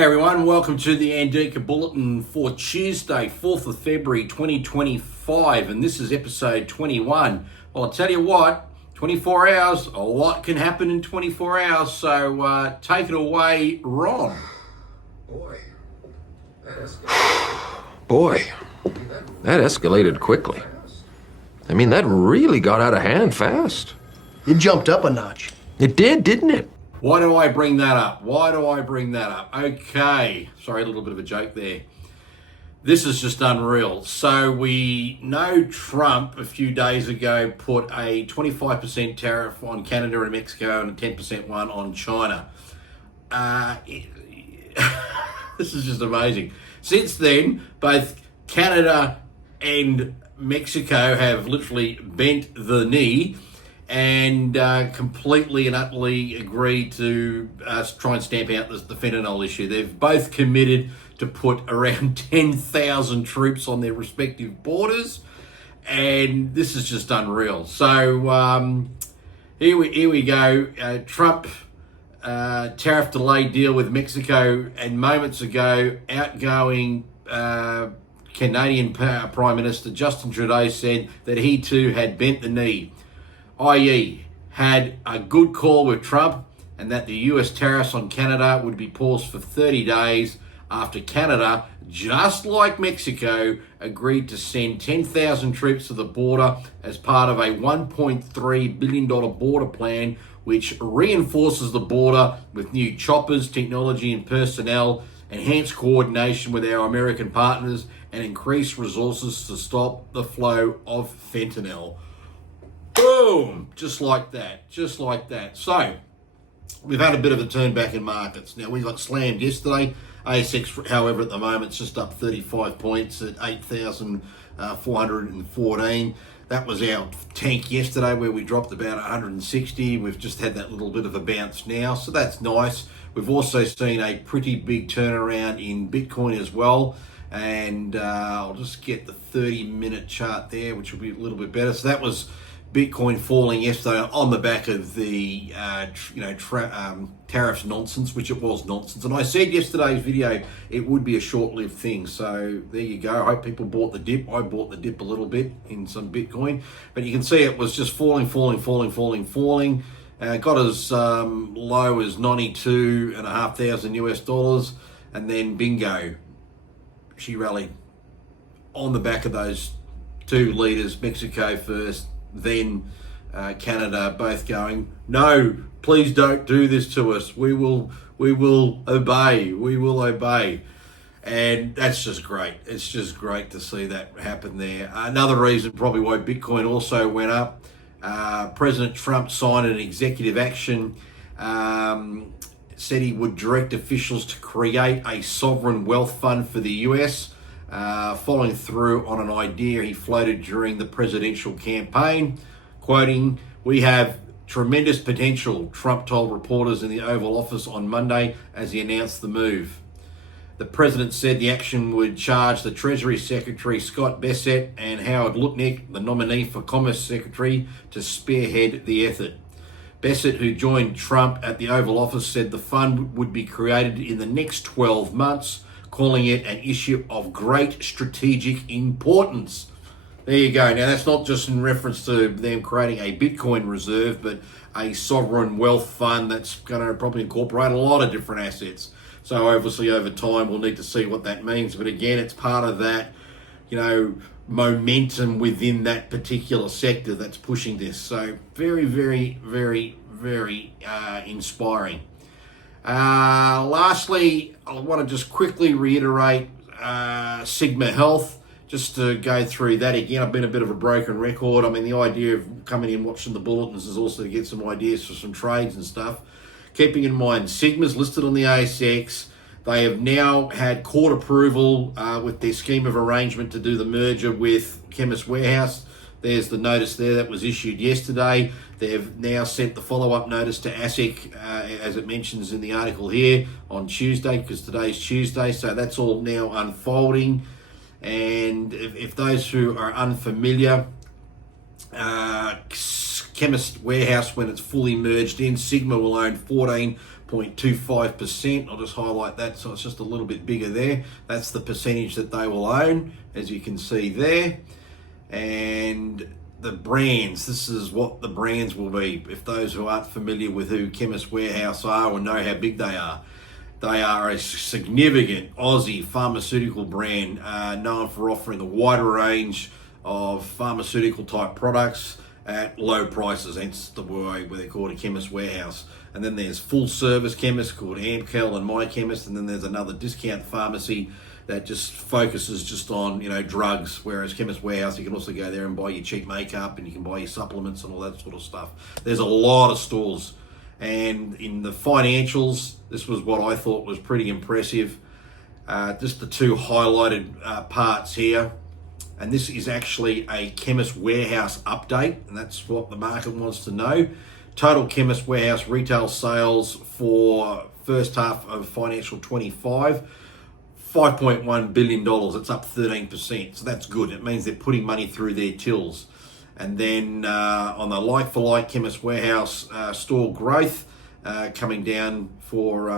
Hey everyone, welcome to the ANDIKA Bulletin for Tuesday, 4th of February 2025, and this is episode 21. Well, I'll tell you what, 24 hours, a lot can happen in 24 hours, so take it away, Ron. Boy, that escalated quickly. I mean, that really got out of hand fast. It jumped up a notch. It did, didn't it? Why do I bring that up? Okay, sorry, a little bit of a joke there. This is just unreal. So we know Trump a few days ago put a 25% tariff on Canada and Mexico and a 10% one on China. This is just amazing. Since then, both Canada and Mexico have literally bent the knee and completely and utterly agreed to try and stamp out the fentanyl issue. They've both committed to put around 10,000 troops on their respective borders, and this is just unreal. So here we go. Trump tariff delay deal with Mexico, and moments ago, outgoing Canadian Prime Minister Justin Trudeau said that he too had bent the knee, i.e. had a good call with Trump, and that the US tariffs on Canada would be paused for 30 days after Canada, just like Mexico, agreed to send 10,000 troops to the border as part of a $1.3 billion border plan, which reinforces the border with new choppers, technology and personnel, enhanced coordination with our American partners, and increased resources to stop the flow of fentanyl. Boom! Just like that. So, we've had a bit of a turn back in markets. Now, we got slammed yesterday. ASX, however, at the moment, it's just up 35 points at 8,414. That was our tank yesterday where we dropped about 160. We've just had that little bit of a bounce now, so that's nice. We've also seen a pretty big turnaround in Bitcoin as well. And I'll just get the 30-minute chart there, which will be a little bit better. So that was Bitcoin falling yesterday on the back of the tariffs nonsense, which it was nonsense. And I said yesterday's video it would be a short-lived thing. So there you go. I hope people bought the dip. I bought the dip a little bit in some Bitcoin. But you can see it was just falling. Got as low as $92,500 US dollars. And then bingo, she rallied on the back of those two leaders, Mexico first, then Canada, both going, no, please don't do this to us. We will obey. And that's just great. It's just great to see that happen there. Another reason probably why Bitcoin also went up, President Trump signed an executive action, said he would direct officials to create a sovereign wealth fund for the US, following through on an idea he floated during the presidential campaign. Quoting, "We have tremendous potential," Trump told reporters in the Oval Office on Monday as he announced the move. The president said the action would charge the Treasury Secretary Scott Bessent and Howard Lutnick, the nominee for Commerce Secretary, to spearhead the effort. Bessent, who joined Trump at the Oval Office, said the fund would be created in the next 12 months, calling it an issue of great strategic importance. There you go. Now, that's not just in reference to them creating a Bitcoin reserve, but a sovereign wealth fund that's going to probably incorporate a lot of different assets. So obviously over time, we'll need to see what that means. But again, it's part of that, momentum within that particular sector that's pushing this. So very, very, very, very inspiring. Lastly, I want to just quickly reiterate Sigma Health, just to go through that again. I've been a bit of a broken record. I mean, the idea of coming in watching the bulletins is also to get some ideas for some trades and stuff. Keeping in mind, Sigma's listed on the ASX. They have now had court approval with their scheme of arrangement to do the merger with Chemist Warehouse. There's the notice there that was issued yesterday. They've now sent the follow-up notice to ASIC, as it mentions in the article here, on Tuesday, because today's Tuesday. So that's all now unfolding. And if those who are unfamiliar, Chemist Warehouse, when it's fully merged in, Sigma will own 14 0.25%. I'll just highlight that so it's just a little bit bigger there. That's the percentage that they will own, as you can see there. And the brands, this is what the brands will be. If those who aren't familiar with who Chemist Warehouse are or know how big they are a significant Aussie pharmaceutical brand known for offering a wider range of pharmaceutical type products at low prices, hence the way where they're called a Chemist Warehouse. And then there's full service chemists called Amcal and My Chemist, and then there's another discount pharmacy that just focuses just on, drugs, whereas Chemist Warehouse, you can also go there and buy your cheap makeup and you can buy your supplements and all that sort of stuff. There's a lot of stores. And in the financials, this was what I thought was pretty impressive. Just the two highlighted parts here. And this is actually a Chemist Warehouse update, and that's what the market wants to know. Total Chemist Warehouse retail sales for first half of financial 25, $5.1 billion. It's up 13%, so that's good. It means they're putting money through their tills. And then on the like-for-like Chemist Warehouse store growth, coming down for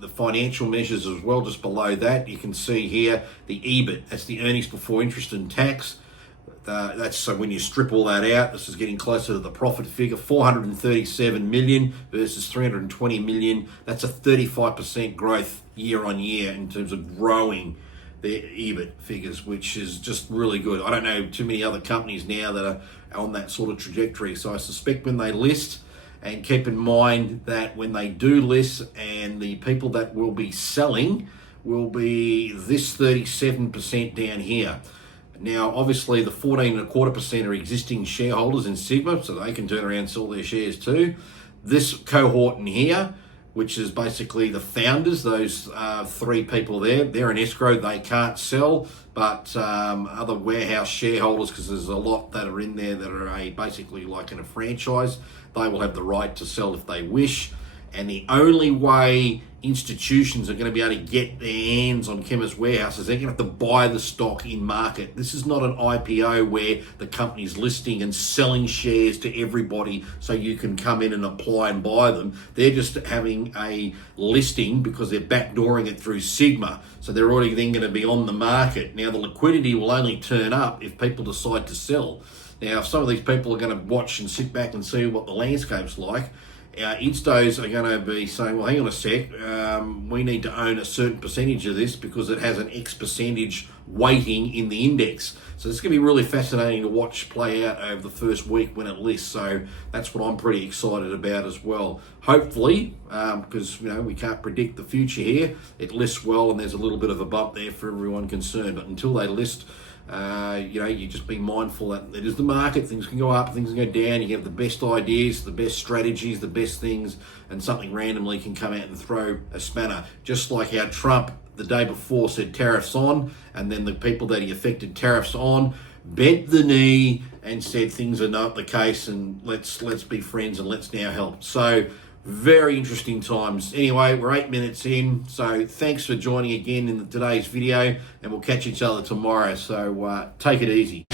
the financial measures as well, just below that, you can see here the EBIT. That's the earnings before interest and tax. That's so when you strip all that out, this is getting closer to the profit figure, 437 million versus 320 million. That's a 35% growth year on year in terms of growing their EBIT figures, which is just really good. I don't know too many other companies now that are on that sort of trajectory. So I suspect when they list, and keep in mind that when they do list and the people that will be selling will be this 37% down here. Now, obviously, the 14.25% are existing shareholders in Sigma, so they can turn around and sell their shares too. This cohort in here, which is basically the founders, those three people there, they're in escrow, they can't sell, but other warehouse shareholders, because there's a lot that are in there that are basically like in a franchise, they will have the right to sell if they wish. And the only way institutions are going to be able to get their hands on Chemist Warehouse is they're going to have to buy the stock in market. This is not an IPO where the company's listing and selling shares to everybody so you can come in and apply and buy them. They're just having a listing because they're backdooring it through Sigma. So they're already then going to be on the market. Now, the liquidity will only turn up if people decide to sell. Now, if some of these people are going to watch and sit back and see what the landscape's like, instos are going to be saying, well, hang on a sec, we need to own a certain percentage of this because it has an X percentage weighting in the index. So it's going to be really fascinating to watch play out over the first week when it lists. So that's what I'm pretty excited about as well. Hopefully, because we can't predict the future here, it lists well and there's a little bit of a bump there for everyone concerned. But until they list, you just be mindful that it is the market. Things can go up, things can go down. You have the best ideas, the best strategies, the best things, and something randomly can come out and throw a spanner. Just like how Trump the day before said tariffs on, and then the people that he affected tariffs on bent the knee and said things are not the case, and let's be friends and let's now help. So very interesting times. Anyway, we're 8 minutes in, so thanks for joining again in today's video, and we'll catch each other tomorrow. So take it easy.